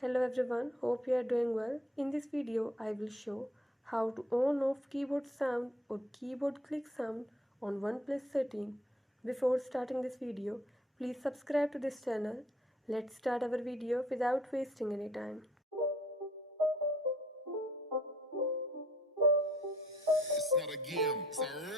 Hello everyone, hope you are doing well. In this video, I will show how to on off keyboard sound or keyboard click sound on Oneplus setting. Before starting this video, please subscribe to this channel. Let's start our video without wasting any time. It's not a game, it's a